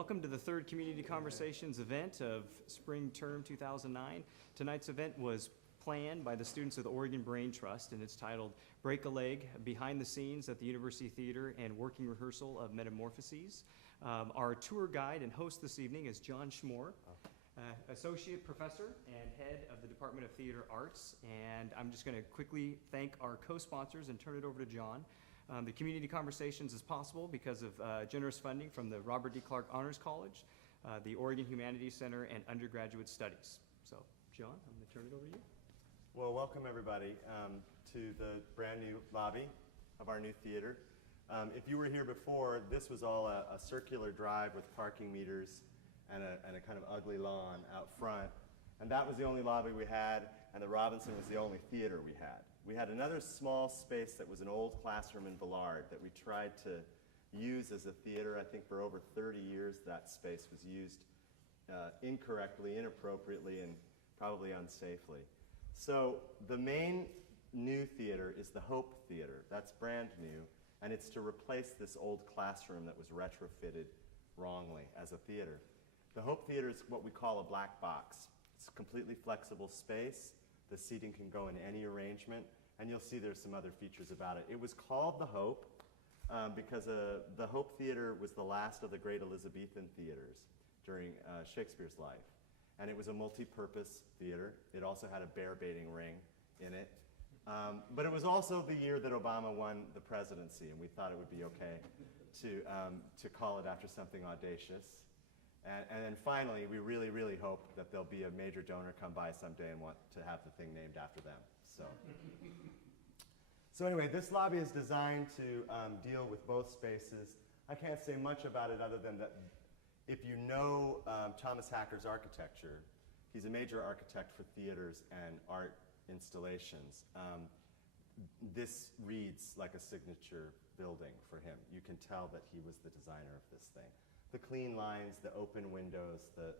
Welcome to the third Community Conversations event of Spring Term 2009. Tonight's event was planned by the students of the Oregon Brain Trust, and it's titled Break a Leg, Behind the Scenes at the University Theater and Working Rehearsal of Metamorphoses. Our tour guide and host this evening is John Schmor, Associate Professor and Head of the Department of Theater Arts. And I'm just going to quickly thank our co-sponsors and turn it over to John. The Community Conversations is possible because of generous funding from the Robert D. Clark Honors College, the Oregon Humanities Center, and Undergraduate Studies. So, John, I'm going to turn it over to you. Well, welcome everybody to the brand new lobby of our new theater. If you were here before, this was all a circular drive with parking meters and a kind of ugly lawn out front. And that was the only lobby we had, and the Robinson was the only theater we had. We had another small space that was an old classroom in Villard that we tried to use as a theater. I think for over 30 years that space was used incorrectly, inappropriately, and probably unsafely. So the main new theater is the Hope Theater. That's brand new, and it's to replace this old classroom that was retrofitted wrongly as a theater. The Hope Theater is what we call a black box. It's a completely flexible space. The seating can go in any arrangement, and you'll see there's some other features about it. It was called the Hope because the Hope Theater was the last of the great Elizabethan theaters during Shakespeare's life. And it was a multi-purpose theater. It also had a bear baiting ring in it. But it was also the year that Obama won the presidency, and we thought it would be okay to call it after something audacious. And then finally, we really, really hope that there'll be a major donor come by someday and want to have the thing named after them. So anyway, this lobby is designed to deal with both spaces. I can't say much about it other than that if you know Thomas Hacker's architecture, he's a major architect for theaters and art installations. This reads like a signature building for him. You can tell that he was the designer of this thing. The clean lines, the open windows, the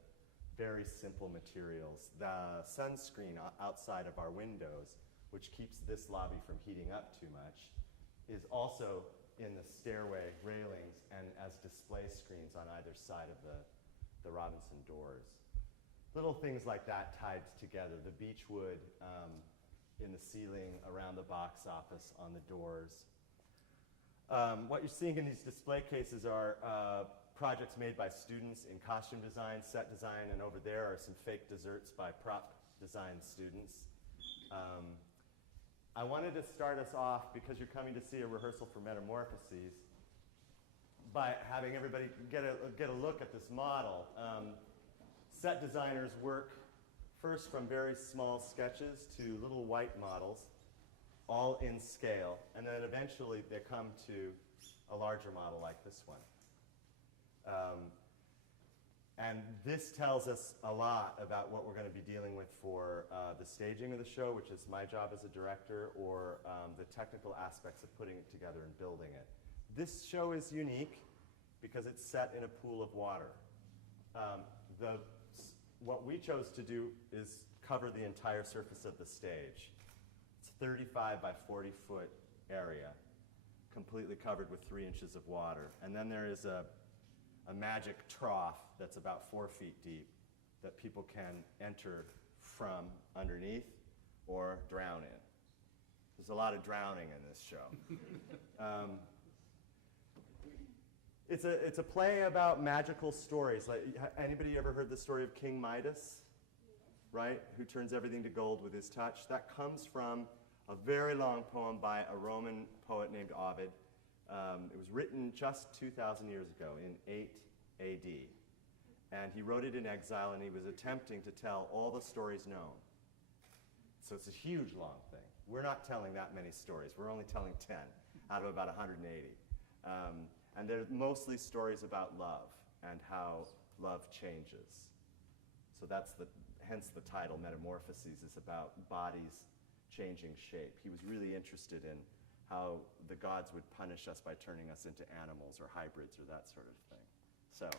very simple materials, the sunscreen outside of our windows, which keeps this lobby from heating up too much, is also in the stairway railings and as display screens on either side of the Robinson doors. Little things like that tied together. The beechwood in the ceiling around the box office on the doors. What you're seeing in these display cases are projects made by students in costume design, set design, and over there are some fake desserts by prop design students. I wanted to start us off, because you're coming to see a rehearsal for Metamorphoses, by having everybody get a look at this model. Set designers work first from very small sketches to little white models, all in scale, and then eventually they come to a larger model like this one. And this tells us a lot about what we're going to be dealing with for the staging of the show, which is my job as a director, or the technical aspects of putting it together and building it. This show is unique because it's set in a pool of water. What we chose to do is cover the entire surface of the stage. It's a 35 by 40 foot area, completely covered with 3 inches of water. And then there is a magic trough that's about 4 feet deep that people can enter from underneath or drown in. There's a lot of drowning in this show. It's a play about magical stories. Like, anybody ever heard the story of King Midas? Right? Who turns everything to gold with his touch? That comes from a very long poem by a Roman poet named Ovid. It was written just 2,000 years ago in 8 AD. And he wrote it in exile, and he was attempting to tell all the stories known. So it's a huge, long thing. We're not telling that many stories. We're only telling 10 out of about 180. And they're mostly stories about love and how love changes. So that's hence the title, Metamorphoses, is about bodies changing shape. He was really interested in how the gods would punish us by turning us into animals or hybrids or that sort of thing. So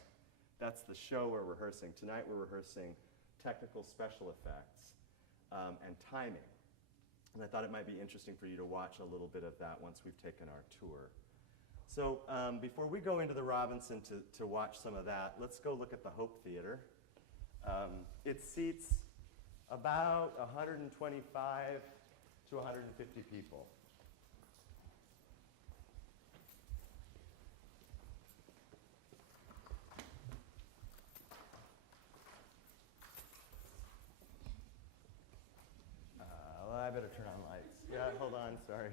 that's the show we're rehearsing. Tonight we're rehearsing technical special effects and timing. And I thought it might be interesting for you to watch a little bit of that once we've taken our tour. So before we go into the Robinson to watch some of that, let's go look at the Hope Theater. It seats about 125 to 150 people. Well, I better turn on lights. Yeah, hold on, sorry.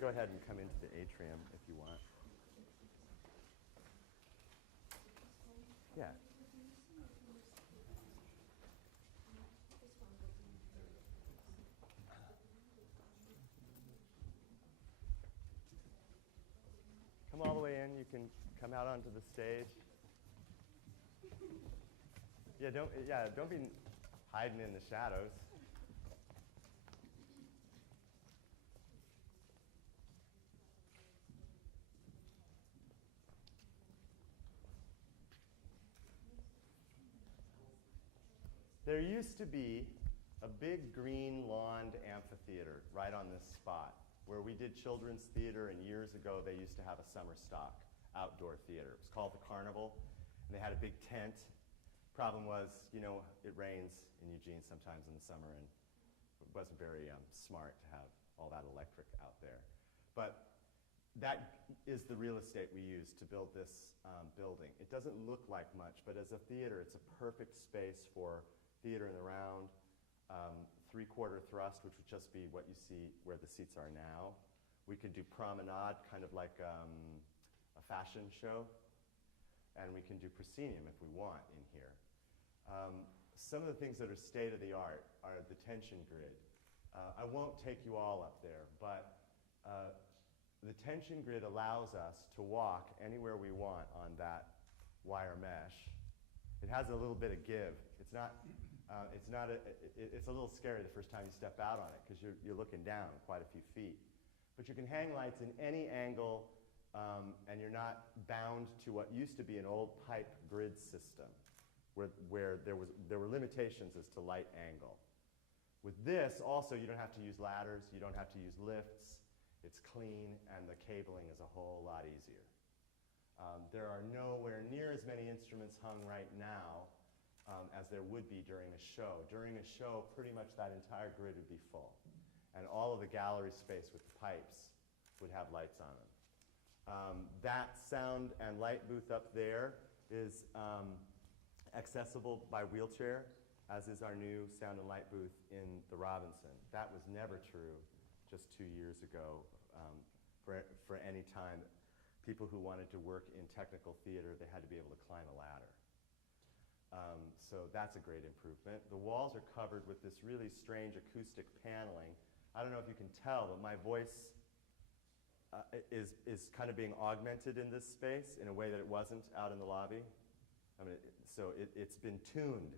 Go ahead and come into the atrium if you want. Yeah. Come all the way in. You can come out onto the stage. Don't be hiding in the shadows. There used to be a big green lawned amphitheater right on this spot where we did children's theater, and years ago they used to have a summer stock outdoor theater. It was called the Carnival, and they had a big tent. Problem was, it rains in Eugene sometimes in the summer, and it wasn't very smart to have all that electric out there. But that is the real estate we use to build this building. It doesn't look like much, but as a theater, it's a perfect space for theater in the round, three-quarter thrust, which would just be what you see where the seats are now. We could do promenade, kind of like a fashion show, and we can do proscenium if we want in here. Some of the things that are state-of-the-art are the tension grid. I won't take you all up there, but the tension grid allows us to walk anywhere we want on that wire mesh. It has a little bit of give. It's a little scary the first time you step out on it because you're looking down quite a few feet. But you can hang lights in any angle, and you're not bound to what used to be an old pipe grid system where there were limitations as to light angle. With this, also, you don't have to use ladders, you don't have to use lifts. It's clean, and the cabling is a whole lot easier. There are nowhere near as many instruments hung right now as there would be during a show. During a show, pretty much that entire grid would be full. And all of the gallery space with pipes would have lights on them. That sound and light booth up there is accessible by wheelchair, as is our new sound and light booth in the Robinson. That was never true just 2 years ago for any time. People who wanted to work in technical theater, they had to be able to climb a ladder. So that's a great improvement. The walls are covered with this really strange acoustic paneling. I don't know if you can tell, but my voice is kind of being augmented in this space in a way that it wasn't out in the lobby. So it's been tuned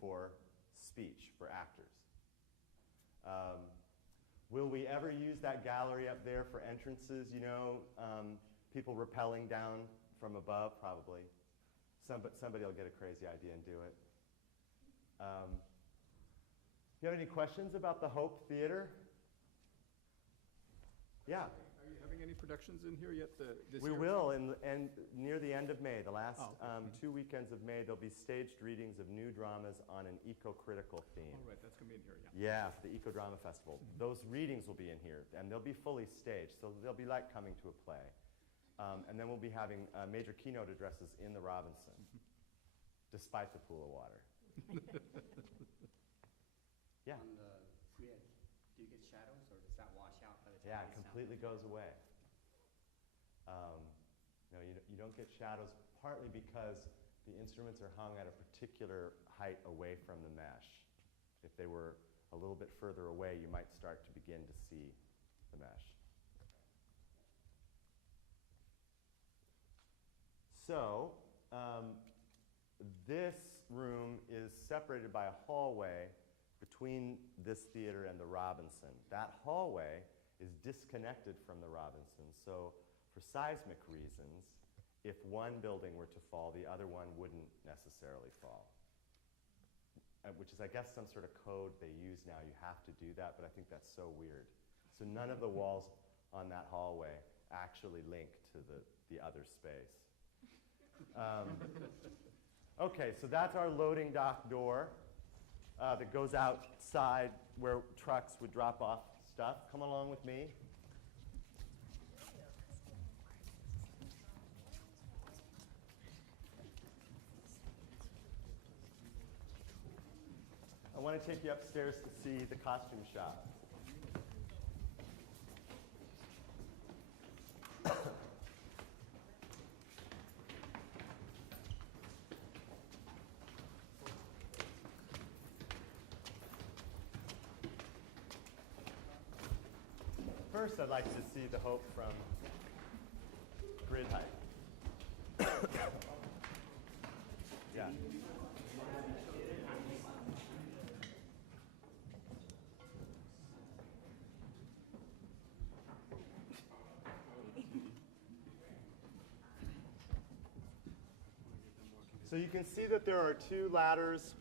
for speech, for actors. Will we ever use that gallery up there for entrances, people rappelling down from above? Probably. Somebody will get a crazy idea and do it. You have any questions about the Hope Theater? Yeah. Are you having any productions in here yet this We year? will, and near the end of May, the last okay. 2 weekends of May, there'll be staged readings of new dramas on an eco-critical theme. Oh, right, that's going to be in here, yeah. Yeah, for the Eco Drama Festival. Those readings will be in here, and they'll be fully staged, so they'll be like coming to a play. And then we'll be having major keynote addresses in the Robinson, despite the pool of water. Yeah. On the grid, do you get shadows, or does that wash out by the time Yeah, it it's down? completely goes away. No, you don't get shadows, partly because the instruments are hung at a particular height away from the mesh. If they were a little bit further away, you might start to begin to see the mesh. So, this room is separated by a hallway between this theater and the Robinson. That hallway is disconnected from the Robinson, so for seismic reasons, if one building were to fall, the other one wouldn't necessarily fall. which is, I guess, some sort of code they use now. You have to do that, but I think that's so weird. So none of the walls on that hallway actually link to the other space. Okay, so that's our loading dock door that goes outside where trucks would drop off stuff. Come along with me. I want to take you upstairs to see the costume shop. First, I'd like to see the hope from grid height. Yeah. So you can see that there are two ladders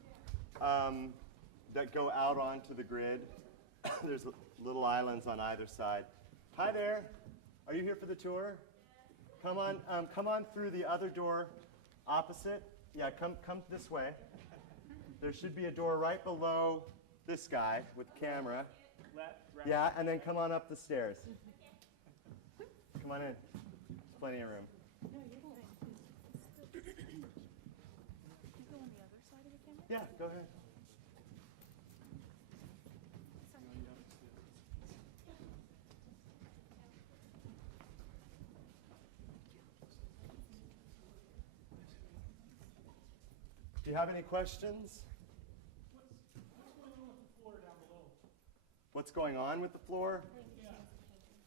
that go out onto the grid. There's little islands on either side. Hi there. Are you here for the tour? Come on through the other door opposite. Yeah, come this way. There should be a door right below this guy with the camera. Right. Yeah, and then come on up the stairs. Come on in. There's plenty of room. No, you're fine. Can you go on the other side of the camera? Yeah, go ahead. Do you have any questions? What's going on with the floor?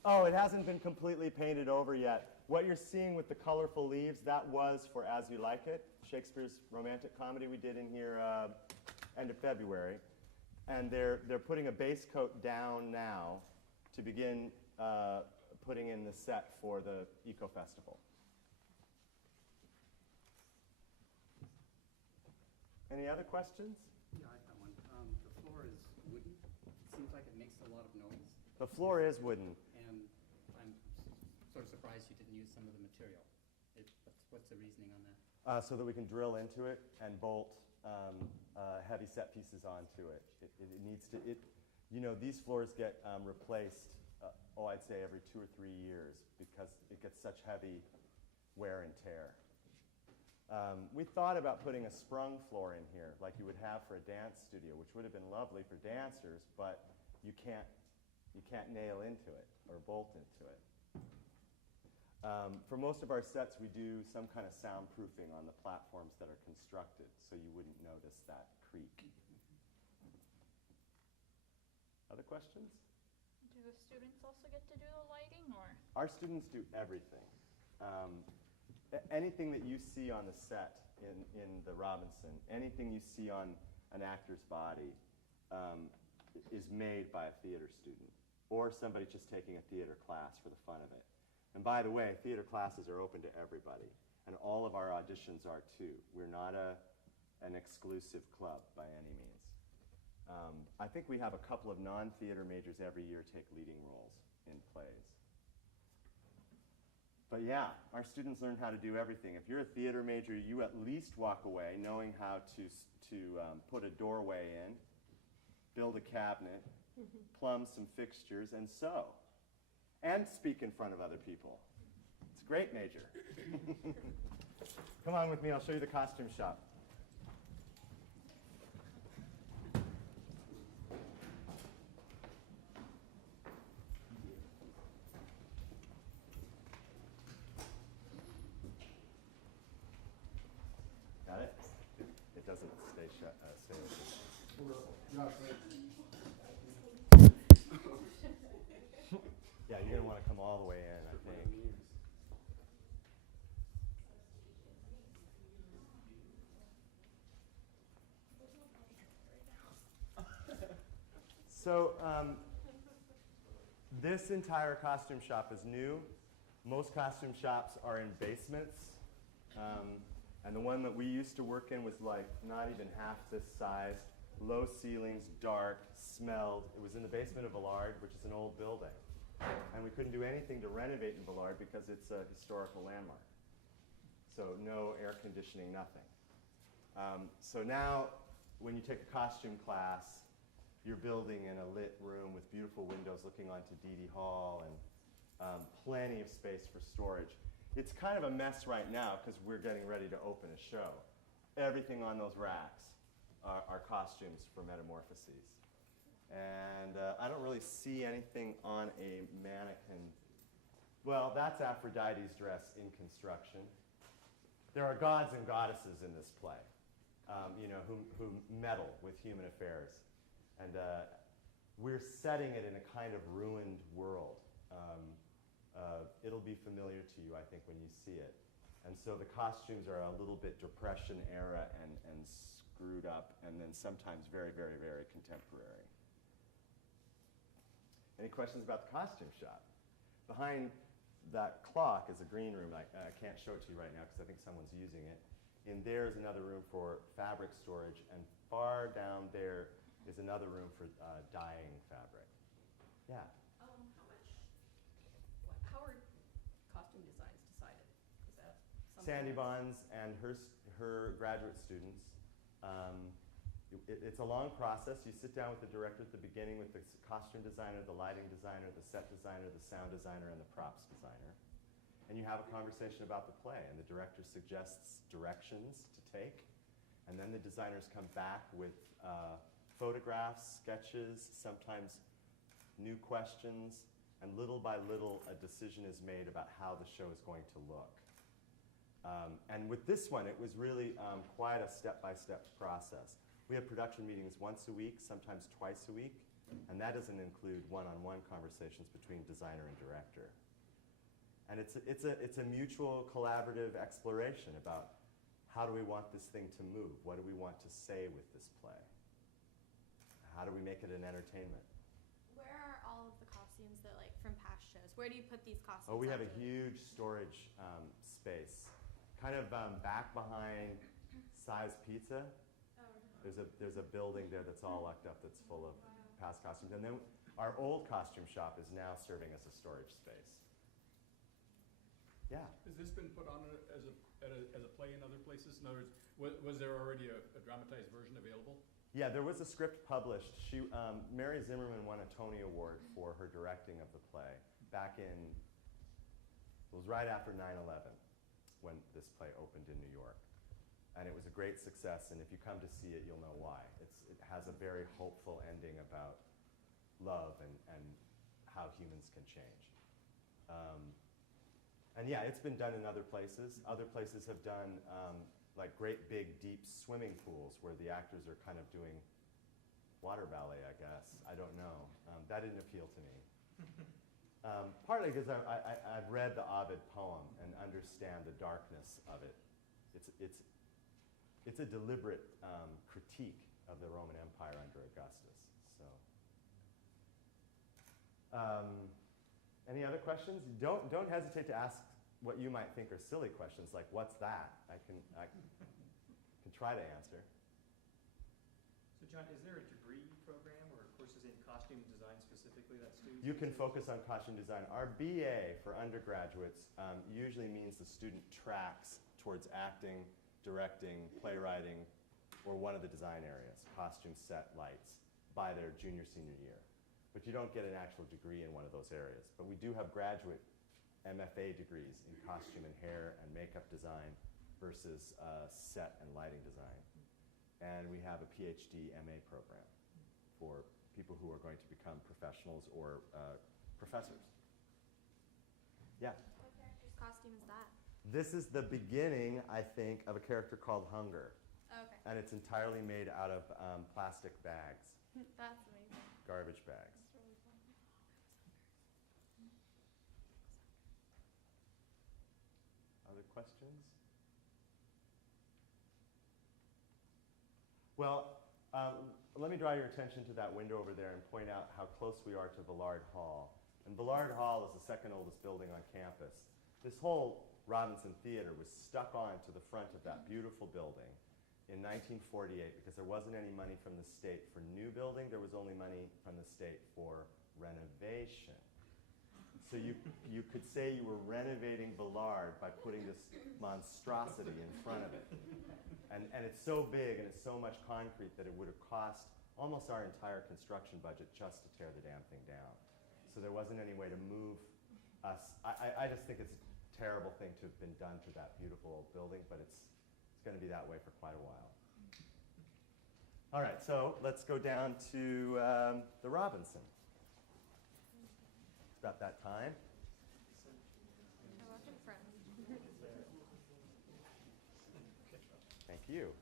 Oh, it hasn't been completely painted over yet. What you're seeing with the colorful leaves, that was for As You Like It, Shakespeare's romantic comedy we did in here end of February. And they're putting a base coat down now to begin putting in the set for the Eco Festival. Any other questions? Yeah, I have one. The floor is wooden. Seems like it makes a lot of noise. The floor is wooden. And I'm sort of surprised you didn't use some of the material. What's the reasoning on that? So that we can drill into it and bolt heavy set pieces onto it. It needs to, you know, these floors get replaced, I'd say every 2 or 3 years because it gets such heavy wear and tear. We thought about putting a sprung floor in here like you would have for a dance studio, which would have been lovely for dancers, but you can't nail into it or bolt into it. For most of our sets, we do some kind of soundproofing on the platforms that are constructed, so you wouldn't notice that creak. Other questions? Do the students also get to do the lighting, or? Our students do everything. Anything that you see on the set in the Robinson, anything you see on an actor's body is made by a theater student or somebody just taking a theater class for the fun of it. And by the way, theater classes are open to everybody, and all of our auditions are too. We're not an exclusive club by any means. I think we have a couple of non-theater majors every year take leading roles in plays. But yeah, our students learn how to do everything. If you're a theater major, you at least walk away knowing how to put a doorway in, build a cabinet, plumb some fixtures, and sew. And speak in front of other people. It's a great major. Come on with me, I'll show you the costume shop. Got it? It doesn't stay shut. Stay open. Yeah, you're gonna want to come all the way in, I think. So this entire costume shop is new. Most costume shops are in basements. And the one that we used to work in was like not even half this size. low ceilings, dark, smelled. It was in the basement of Villard, which is an old building. And we couldn't do anything to renovate in Villard because it's a historical landmark. So no air conditioning, nothing. So now, when you take a costume class, you're building in a lit room with beautiful windows looking onto Dede Hall and plenty of space for storage. It's kind of a mess right now because we're getting ready to open a show. Everything on those racks are costumes for Metamorphoses. And I don't really see anything on a mannequin. Well, that's Aphrodite's dress in construction. There are gods and goddesses in this play, who meddle with human affairs. And we're setting it in a kind of ruined world. It'll be familiar to you, I think, when you see it. And so the costumes are a little bit Depression era and screwed up, and then sometimes very, very, very contemporary. Any questions about the costume shop? Behind that clock is a green room. I can't show it to you right now because I think someone's using it. In there is another room for fabric storage, and far down there is another room for dyeing fabric. Yeah? How are costume designs decided? Is that something Sandy that's- Bonds and her graduate students. It's a long process. You sit down with the director at the beginning with the costume designer, the lighting designer, the set designer, the sound designer, and the props designer. And you have a conversation about the play, and the director suggests directions to take. And then the designers come back with photographs, sketches, sometimes new questions, and little by little a decision is made about how the show is going to look. And with this one, it was really quite a step-by-step process. We have production meetings once a week, sometimes twice a week, and that doesn't include one-on-one conversations between designer and director. And it's a mutual collaborative exploration about how do we want this thing to move? What do we want to say with this play? How do we make it an entertainment? Where are all of the costumes that, like, from past shows? Where do you put these costumes? Oh, we have a after? huge storage space, kind of back behind Size Pizza. Oh, There's a building there that's all locked up that's full of past costumes. And then our old costume shop is now serving as a storage space. Yeah. Has this been put on as a play in other places? In other words, was there already a dramatized version available? Yeah, there was a script published. Mary Zimmerman won a Tony Award for her directing of the play back in, it was right after 9/11 when this play opened in New York. And it was a great success, and if you come to see it, you'll know why. It has a very hopeful ending about love and how humans can change. And yeah, it's been done in other places. Other places have done like great big deep swimming pools where the actors are kind of doing water ballet, I guess. I don't know. That didn't appeal to me. Partly because I've read the Ovid poem and understand the darkness of it. It's a deliberate critique of the Roman Empire under Augustus. So, any other questions? Don't hesitate to ask what you might think are silly questions, like what's that? I can try to answer. So John, is there a degree program or courses in costume design specifically that students? You can focus on costume design. Our BA for undergraduates usually means the student tracks towards acting, directing, playwriting, or one of the design areas, costume, set, lights, by their junior, senior year. But you don't get an actual degree in one of those areas. But we do have graduate MFA degrees in costume and hair and makeup design versus set and lighting design. And we have a PhD MA program for people who are going to become professionals or professors. Yeah? What character's costume is that? This is the beginning, I think, of a character called Hunger. Oh, okay. And it's entirely made out of plastic bags, That's amazing. garbage bags. That's really fun. Other questions? Well, let me draw your attention to that window over there and point out how close we are to Villard Hall. And Villard Hall is the second oldest building on campus. This whole Robinson Theater was stuck on to the front of that beautiful building. in 1948 because there wasn't any money from the state for new building. There was only money from the state for renovation. So you could say you were renovating Ballard by putting this monstrosity in front of it. And it's so big and it's so much concrete that it would have cost almost our entire construction budget just to tear the damn thing down. So there wasn't any way to move us. I just think it's a terrible thing to have been done to that beautiful old building, but it's going to be that way for quite a while. All right, so let's go down to the Robinson. It's about that time. I walk in front. Thank you.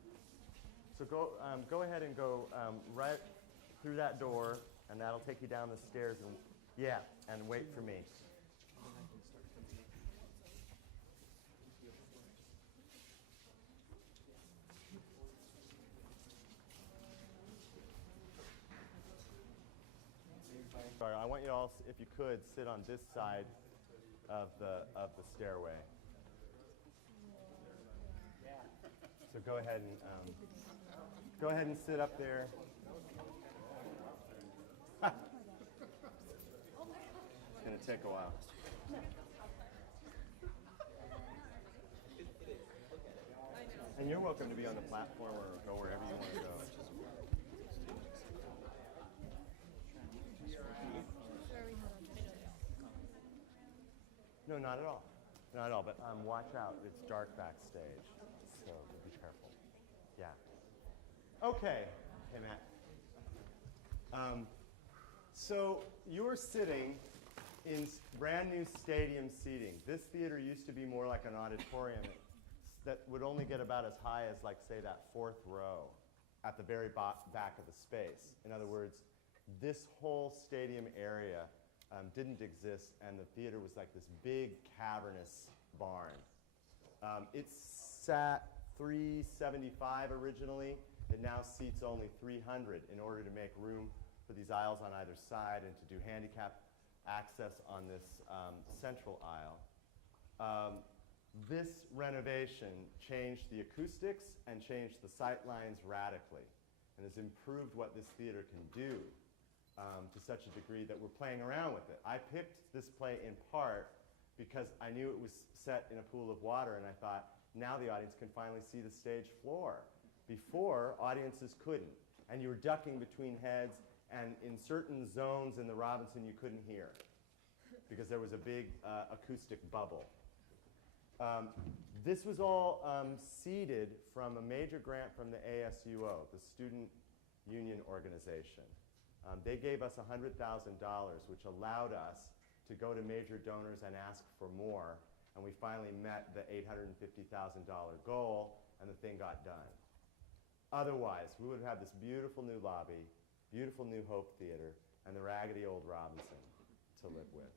So go ahead and go right through that door, and that'll take you down the stairs. And yeah, and wait for me. Sorry, I want you all, if you could, sit on this side of the stairway. So go ahead and sit up there. It's going to take a while. And you're welcome to be on the platform or go wherever you want to go. No, not at all. Not at all, but watch out. It's dark backstage, so be careful. Yeah. Okay. Hey, Matt. So you're sitting in brand new stadium seating. This theater used to be more like an auditorium that would only get about as high as, like, say, that fourth row at the very back of the space. In other words, this whole stadium area didn't exist, and the theater was like this big cavernous barn. It sat 375 originally. It now seats only 300 in order to make room for these aisles on either side and to do handicap access on this central aisle. This renovation changed the acoustics and changed the sight lines radically and has improved what this theater can do to such a degree that we're playing around with it. I picked this play in part because I knew it was set in a pool of water, and I thought, now the audience can finally see the stage floor. Before, audiences couldn't, and you were ducking between heads, and in certain zones in the Robinson you couldn't hear because there was a big acoustic bubble. This was all seeded from a major grant from the ASUO, the Student Union Organization. They gave us $100,000, which allowed us to go to major donors and ask for more, and we finally met the $850,000 goal, and the thing got done. Otherwise, we would have this beautiful new lobby, beautiful new Hope Theater, and the raggedy old Robinson to live with.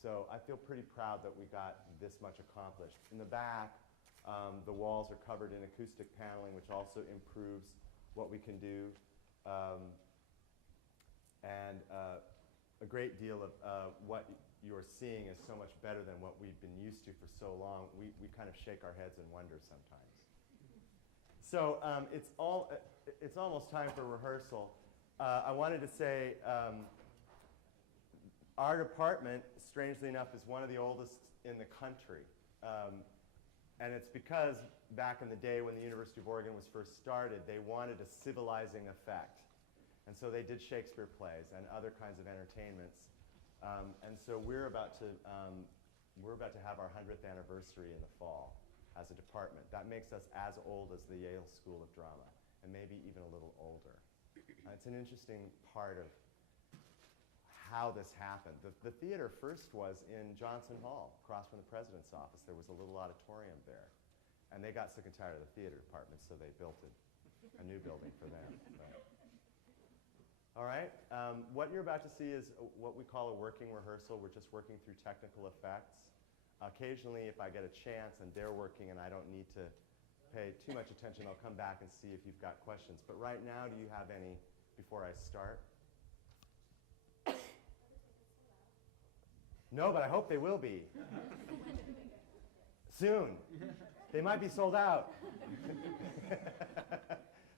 So I feel pretty proud that we got this much accomplished. In the back, the walls are covered in acoustic paneling, which also improves what we can do. And a great deal of what you're seeing is so much better than what we've been used to for so long. We kind of shake our heads and wonder sometimes. So it's almost time for rehearsal. I wanted to say our department, strangely enough, is one of the oldest in the country. And it's because back in the day when the University of Oregon was first started, they wanted a civilizing effect. And so they did Shakespeare plays and other kinds of entertainments. And so we're about to have our 100th anniversary in the fall as a department. That makes us as old as the Yale School of Drama, and maybe even a little older. It's an interesting part of how this happened. The theater first was in Johnson Hall, across from the president's office. There was a little auditorium there. And they got sick and tired of the theater department, so they built a new building for them. All right, what you're about to see is what we call a working rehearsal. We're just working through technical effects. Occasionally, if I get a chance and they're working and I don't need to pay too much attention, I'll come back and see if you've got questions. But right now, do you have any before I start? No, but I hope they will be. Soon. They might be sold out.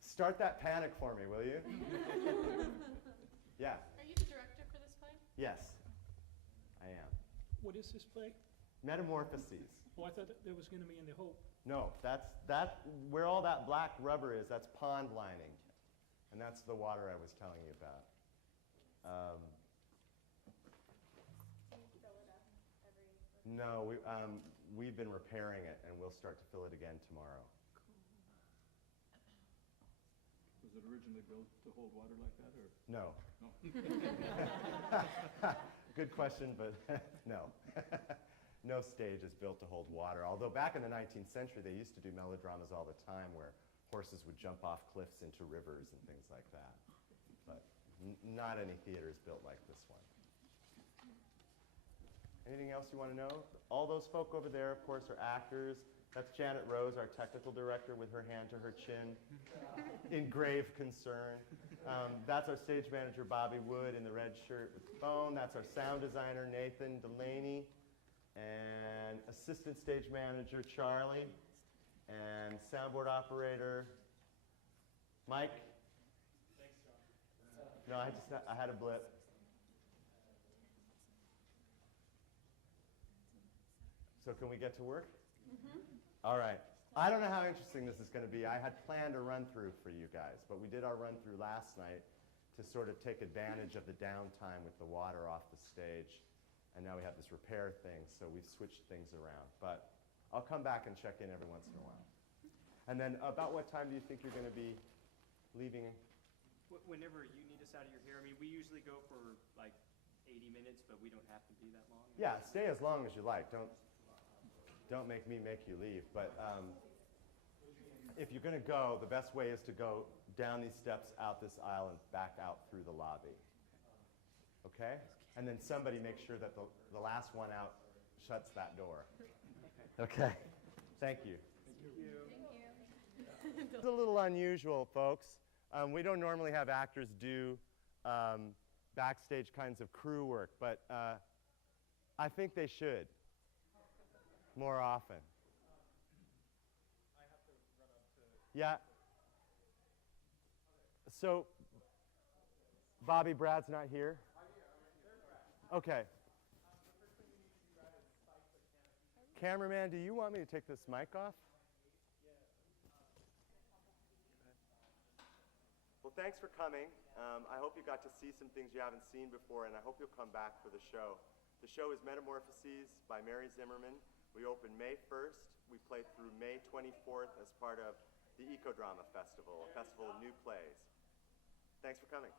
Start that panic for me, will you? Yeah. Are you the director for this play? Yes, I am. What is this play? Metamorphoses. Oh, I thought that there was going to be in the Hope. No, that's where all that black rubber is. That's pond lining, and that's the water I was telling you about. Do you fill it up every? No, we've been repairing it, and we'll start to fill it again tomorrow. Was it originally built to hold water like that, or? No. No. Good question, but no. No stage is built to hold water. Although back in the 19th century, they used to do melodramas all the time where horses would jump off cliffs into rivers and things like that. But not any theaters built like this one. Anything else you want to know? All those folk over there, of course, are actors. That's Janet Rose, our technical director, with her hand to her chin, in grave concern. That's our stage manager, Bobby Wood, in the red shirt with the phone. That's our sound designer, Nathan Delaney, and assistant stage manager, Charlie, and soundboard operator, Mike. Thanks, John. No, I had a blip. So can we get to work? Mm-hmm. All right. I don't know how interesting this is going to be. I had planned a run-through for you guys, but we did our run-through last night to sort of take advantage of the downtime with the water off the stage. And now we have this repair thing, so we've switched things around. But I'll come back and check in every once in a while. And then about what time do you think you're going to be leaving? Whenever you need us out of your hair, I mean, we usually go for like 80 minutes, but we don't have to be that long. Yeah, stay as long as you like. Don't make me make you leave. But if you're going to go, the best way is to go down these steps, out this aisle, and back out through the lobby. Okay? And then somebody make sure that the last one out shuts that door. Okay. Thank you. Thank you. It's a little unusual, folks. We don't normally have actors do backstage kinds of crew work, but I think they should more often. I have to run up to... Yeah. So, Bobby, Brad's not here? Okay. Cameraman, do you want me to take this mic off? Well, thanks for coming. I hope you got to see some things you haven't seen before, and I hope you'll come back for the show. The show is Metamorphoses by Mary Zimmerman. We open May 1st. We play through May 24th as part of the Ecodrama Festival, a festival of new plays. Thanks for coming.